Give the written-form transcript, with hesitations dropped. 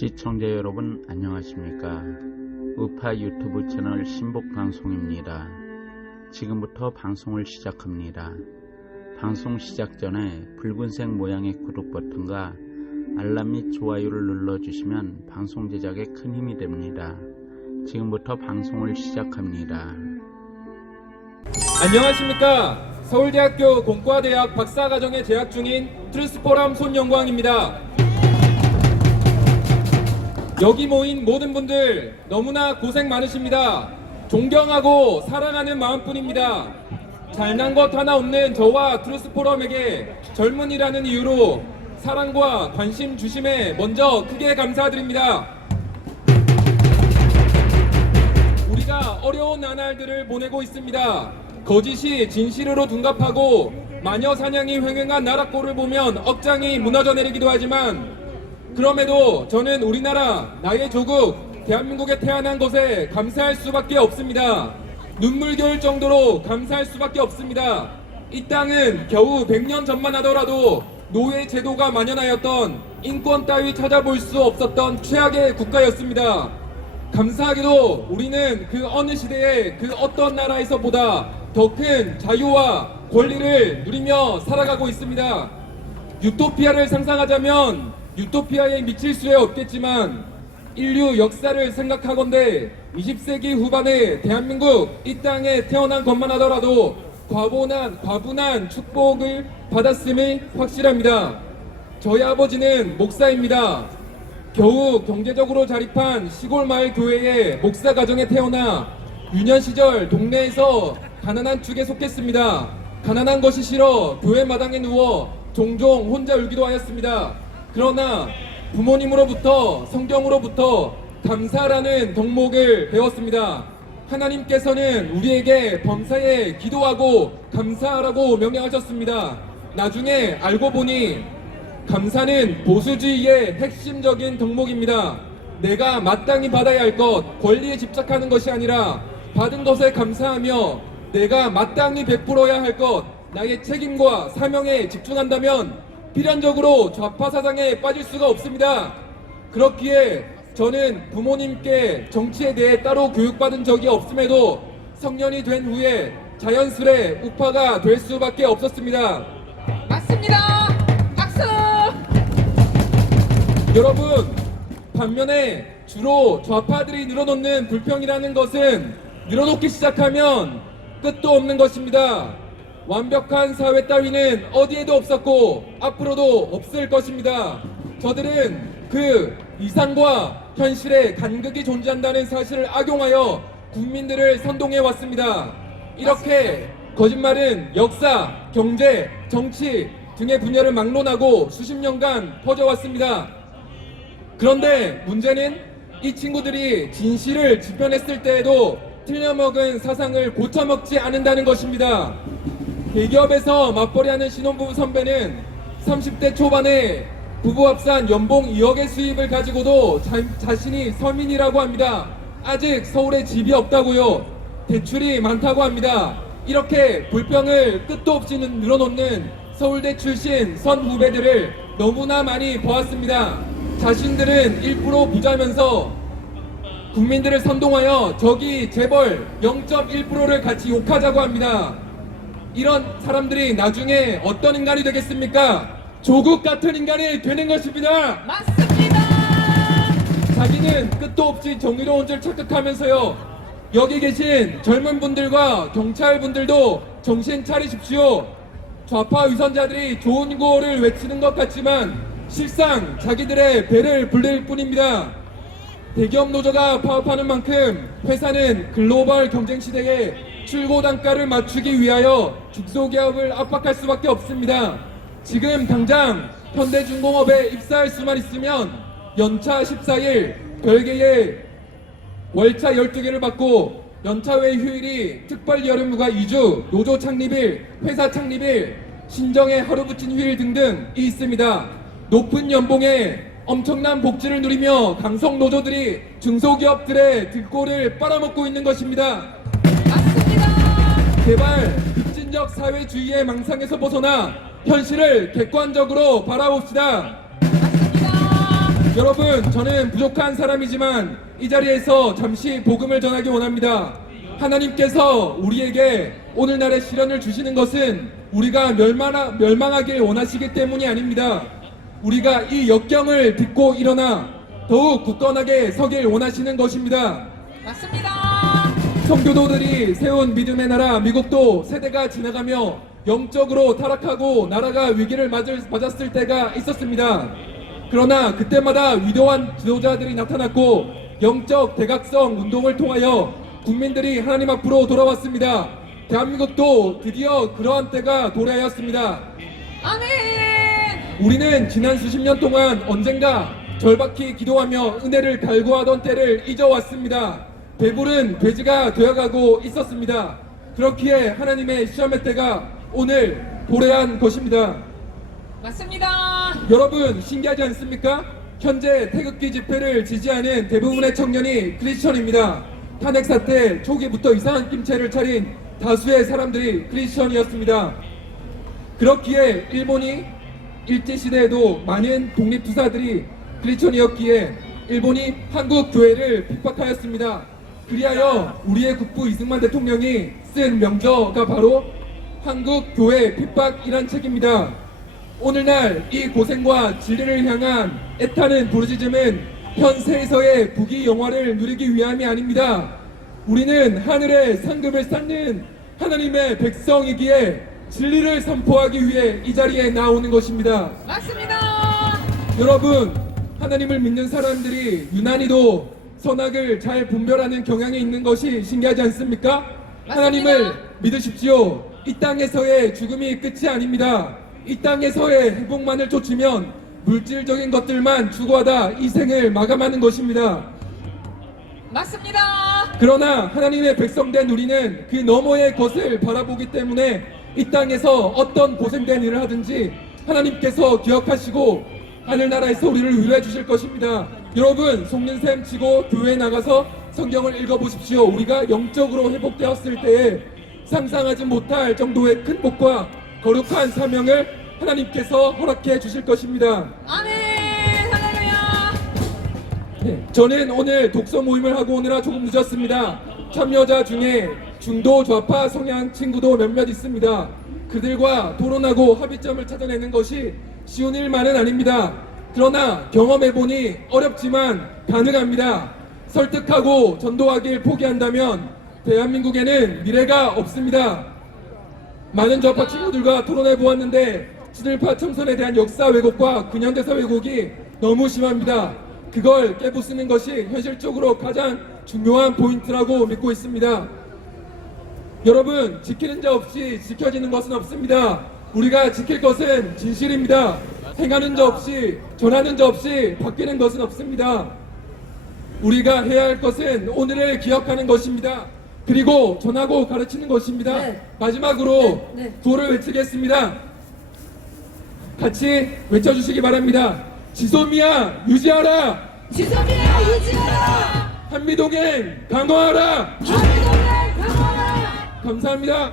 시청자 여러분 안녕하십니까. 우파 유튜브 채널 신복방송입니다. 지금부터 방송을 시작합니다. 방송 시작 전에 붉은색 모양의 구독 버튼과 알람 및 좋아요를 눌러주시면 방송 제작에 큰 힘이 됩니다. 지금부터 방송을 시작합니다. 안녕하십니까. 서울대학교 공과대학 박사과정에 재학 중인 트루스포럼 손영광입니다. 여기 모인 모든 분들 너무나 고생 많으십니다. 존경하고 사랑하는 마음뿐입니다. 잘난 것 하나 없는 저와 트루스포럼에게 젊은이라는 이유로 사랑과 관심 주심에 먼저 크게 감사드립니다. 우리가 어려운 나날들을 보내고 있습니다. 거짓이 진실으로 둔갑하고 마녀 사냥이 횡행한 나라꼴을 보면 억장이 무너져 내리기도 하지만 그럼에도 저는 우리나라, 나의 조국, 대한민국에 태어난 것에 감사할 수밖에 없습니다. 눈물겨울 정도로 감사할 수밖에 없습니다. 이 땅은 겨우 100년 전만 하더라도 노예 제도가 만연하였던 인권 따위 찾아볼 수 없었던 최악의 국가였습니다. 감사하게도 우리는 그 어느 시대에 그 어떤 나라에서보다 더 큰 자유와 권리를 누리며 살아가고 있습니다. 유토피아를 상상하자면 유토피아에 미칠 수야 없겠지만 인류 역사를 생각하건대 20세기 후반에 대한민국 이 땅에 태어난 것만 하더라도 과분한 축복을 받았음이 확실합니다. 저희 아버지는 목사입니다. 겨우 경제적으로 자립한 시골 마을 교회의 목사 가정에 태어나 유년 시절 동네에서 가난한 축에 속했습니다. 가난한 것이 싫어 교회 마당에 누워 종종 혼자 울기도 하였습니다. 그러나 부모님으로부터 성경으로부터 감사라는 덕목을 배웠습니다. 하나님께서는 우리에게 범사에 기도하고 감사하라고 명령하셨습니다. 나중에 알고 보니 감사는 보수주의의 핵심적인 덕목입니다. 내가 마땅히 받아야 할 것, 권리에 집착하는 것이 아니라 받은 것에 감사하며 내가 마땅히 베풀어야 할 것, 나의 책임과 사명에 집중한다면 필연적으로 좌파 사상에 빠질 수가 없습니다. 그렇기에 저는 부모님께 정치에 대해 따로 교육받은 적이 없음에도 성년이 된 후에 자연스레 우파가 될 수밖에 없었습니다. 맞습니다. 박수! 여러분, 반면에 주로 좌파들이 늘어놓는 불평이라는 것은 늘어놓기 시작하면 끝도 없는 것입니다. 완벽한 사회 따위는 어디에도 없었고 앞으로도 없을 것입니다. 저들은 그 이상과 현실에 간극이 존재한다는 사실을 악용하여 국민들을 선동해 왔습니다. 이렇게 거짓말은 역사, 경제, 정치 등의 분야를 막론하고 수십 년간 퍼져왔습니다. 그런데 문제는 이 친구들이 진실을 지펴냈을 때에도 틀려먹은 사상을 고쳐먹지 않는다는 것입니다. 대기업에서 맞벌이하는 신혼부부 선배는 30대 초반에 부부 합산 연봉 2억의 수입을 가지고도 자신이 서민이라고 합니다. 아직 서울에 집이 없다고요. 대출이 많다고 합니다. 이렇게 불평을 끝도 없이 늘어놓는 서울대 출신 선 후배들을 너무나 많이 보았습니다. 자신들은 1% 부자면서 국민들을 선동하여 저기 재벌 0.1%를 같이 욕하자고 합니다. 이런 사람들이 나중에 어떤 인간이 되겠습니까? 조국 같은 인간이 되는 것입니다. 맞습니다. 자기는 끝도 없이 정의로운 줄 착각하면서요. 여기 계신 젊은 분들과 경찰분들도 정신 차리십시오. 좌파 위선자들이 좋은 구호를 외치는 것 같지만 실상 자기들의 배를 불릴 뿐입니다. 대기업 노조가 파업하는 만큼 회사는 글로벌 경쟁 시대에 출고 단가를 맞추기 위하여 중소기업을 압박할 수밖에 없습니다. 지금 당장 현대중공업에 입사할 수만 있으면 연차 14일, 별개의 월차 12개를 받고 연차 외 휴일이 특별 여름휴가 2주, 노조 창립일, 회사 창립일, 신정에 하루 붙인 휴일 등등이 있습니다. 높은 연봉에 엄청난 복지를 누리며 강성 노조들이 중소기업들의 득골을 빨아먹고 있는 것입니다. 제발 급진적 사회주의의 망상에서 벗어나 현실을 객관적으로 바라봅시다. 맞습니다. 여러분, 저는 부족한 사람이지만 이 자리에서 잠시 복음을 전하기 원합니다. 하나님께서 우리에게 오늘날의 시련을 주시는 것은 우리가 멸망하길 원하시기 때문이 아닙니다. 우리가 이 역경을 딛고 일어나 더욱 굳건하게 서길 원하시는 것입니다. 맞습니다. 성교도들이 세운 믿음의 나라 미국도 세대가 지나가며 영적으로 타락하고 나라가 위기를 맞았을 때가 있었습니다. 그러나 그때마다 위대한 지도자들이 나타났고 영적 대각성 운동을 통하여 국민들이 하나님 앞으로 돌아왔습니다. 대한민국도 드디어 그러한 때가 도래하였습니다. 아멘. 우리는 지난 수십 년 동안 언젠가 절박히 기도하며 은혜를 갈구하던 때를 잊어왔습니다. 배부른 돼지가 되어가고 있었습니다. 그렇기에 하나님의 시험의 때가 오늘 도래한 것입니다. 맞습니다. 여러분, 신기하지 않습니까? 현재 태극기 집회를 지지하는 대부분의 청년이 크리스천입니다. 탄핵 사태 초기부터 이상한 김체를 차린 다수의 사람들이 크리스천이었습니다. 그렇기에 일본이 일제시대에도 많은 독립투사들이 크리스천이었기에 일본이 한국 교회를 핍박하였습니다. 그리하여 우리의 국부 이승만 대통령이 쓴 명저가 바로 한국 교회 핍박이란 책입니다. 오늘날 이 고생과 진리를 향한 애타는 부르짖음은 현세에서의 부귀 영화를 누리기 위함이 아닙니다. 우리는 하늘의 상급을 쌓는 하나님의 백성이기에 진리를 선포하기 위해 이 자리에 나오는 것입니다. 맞습니다. 여러분, 하나님을 믿는 사람들이 유난히도 선악을 잘 분별하는 경향이 있는 것이 신기하지 않습니까? 맞습니다. 하나님을 믿으십시오. 이 땅에서의 죽음이 끝이 아닙니다. 이 땅에서의 회복만을 쫓으면 물질적인 것들만 추구하다 이 생을 마감하는 것입니다. 맞습니다. 그러나 하나님의 백성된 우리는 그 너머의 것을 바라보기 때문에 이 땅에서 어떤 고생된 일을 하든지 하나님께서 기억하시고 하늘나라에서 우리를 위로해 주실 것입니다. 여러분, 속는셈 치고 교회에 나가서 성경을 읽어보십시오. 우리가 영적으로 회복되었을 때에 상상하지 못할 정도의 큰 복과 거룩한 사명을 하나님께서 허락해 주실 것입니다. 아멘. 할렐루야. 네, 저는 오늘 독서 모임을 하고 오느라 조금 늦었습니다. 참여자 중에 중도 좌파 성향 친구도 몇몇 있습니다. 그들과 토론하고 합의점을 찾아내는 것이 쉬운 일만은 아닙니다. 그러나 경험해보니 어렵지만 가능합니다. 설득하고 전도하길 포기한다면 대한민국에는 미래가 없습니다. 많은 좌파 친구들과 토론해 보았는데 친일파 청선에 대한 역사 왜곡과 근현대사 왜곡이 너무 심합니다. 그걸 깨부수는 것이 현실적으로 가장 중요한 포인트라고 믿고 있습니다. 여러분, 지키는 자 없이 지켜지는 것은 없습니다. 우리가 지킬 것은 진실입니다. 행하는 자 없이, 전하는 자 없이 바뀌는 것은 없습니다. 우리가 해야 할 것은 오늘을 기억하는 것입니다. 그리고 전하고 가르치는 것입니다. 네. 마지막으로 네. 구호를 외치겠습니다. 같이 외쳐주시기 바랍니다. 지소미아 유지하라. 지성이야 유지하라. 한미동행 강화하라. 한미동맹 강화하라. 감사합니다.